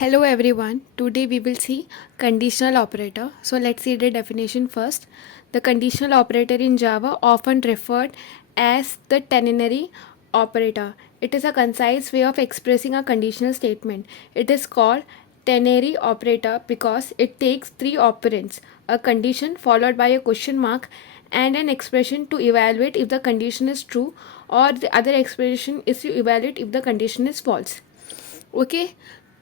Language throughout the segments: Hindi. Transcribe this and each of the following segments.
Hello everyone. Today we will see conditional operator. So let's see the definition first. The conditional operator in Java, often referred as the ternary operator. It is a concise way of expressing a conditional statement. It is called ternary operator because it takes three operands: a condition followed by a question mark and an expression to evaluate if the condition is true, or the other expression is to evaluate if the condition is false. Okay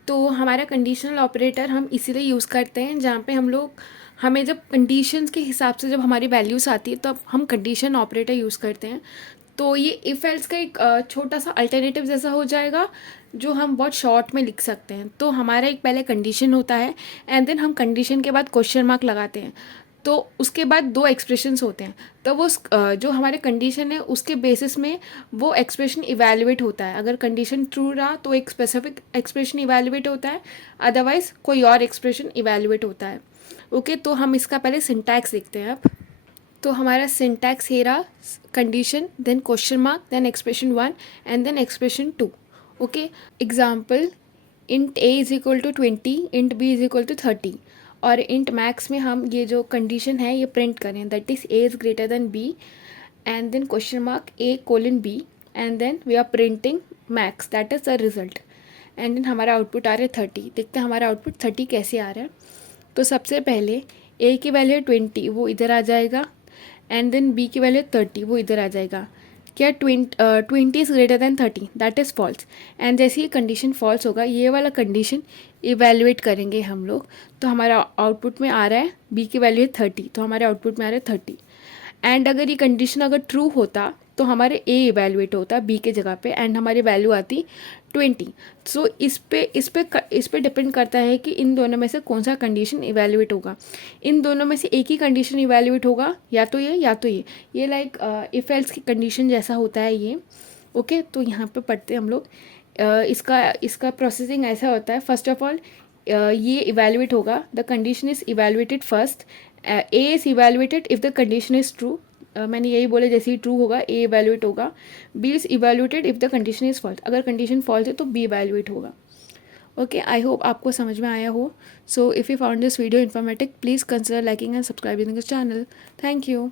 तो हमारा कंडीशनल ऑपरेटर हम इसीलिए यूज़ करते हैं जहाँ पे हम लोग हमें जब कंडीशंस के हिसाब से जब हमारी वैल्यूज़ आती है तब हम कंडीशन ऑपरेटर यूज़ करते हैं। तो ये इफ़ एल्स का एक छोटा सा अल्टरनेटिव जैसा हो जाएगा जो हम बहुत शॉर्ट में लिख सकते हैं। तो हमारा एक पहले कंडीशन होता है एंड देन हम कंडीशन के बाद क्वेश्चन मार्क लगाते हैं। तो उसके बाद दो एक्सप्रेशंस होते हैं। तो वो जो हमारे कंडीशन है उसके बेसिस में वो एक्सप्रेशन इवैल्यूएट होता है। अगर कंडीशन ट्रू रहा तो एक स्पेसिफिक एक्सप्रेशन इवैल्यूएट होता है, अदरवाइज कोई और एक्सप्रेशन इवैल्यूएट होता है। ओके तो हम इसका पहले सिंटैक्स देखते हैं अब। तो हमारा सिंटैक्स ये रहा: condition, then question mark, then expression 1 and then expression 2। Okay example, int A is equal to 20, int B is equal to 30 और इंट मैक्स में हम ये जो कंडीशन है ये प्रिंट करें, that is A is greater than B and then question mark A colon B and then we are printing max, that is the result. And then हमारा आउटपुट आ रहा है 30। देखते हैं हमारा आउटपुट 30 कैसे आ रहा है। तो सबसे पहले ए की वैल्यू 20, वो इधर आ जाएगा एंड देन बी की वैल्यू 30, वो इधर आ जाएगा। क्या 20 is greater than 30, that is false. And जैसे ये कंडीशन फॉल्स होगा ये वाला कंडीशन इवेल्युएट करेंगे हम लोग। तो हमारा आउटपुट में आ रहा है बी की वैल्यू है 30, तो हमारे आउटपुट में आ रहा है 30। एंड अगर ये कंडीशन अगर ट्रू होता तो हमारे ए इवेल्युएट होता बी के जगह पे एंड हमारी वैल्यू आती 20। सो इस पे डिपेंड करता है कि इन दोनों में से कौन सा कंडीशन इवेल्युएट होगा। इन दोनों में से एक ही कंडीशन इवेल्युएट होगा, या तो ये या तो ये लाइक इफ एल्स की कंडीशन जैसा होता है ये। ओके तो यहाँ पे पढ़ते हैं हम लोग। इसका प्रोसेसिंग ऐसा होता है। फर्स्ट ऑफ ऑल ये इवेल्युएट होगा, the condition is evaluated first. A is evaluated if the condition is true. मैंने यही बोला, जैसे ही ट्रू होगा ए इवेल्युएट होगा। B is evaluated if the condition is false, अगर कंडीशन फॉल्स है तो बी इवेल्युएट होगा। ओके आई होप आपको समझ में आया हो। So if you found this video informative, please consider liking and subscribing this channel. Thank you.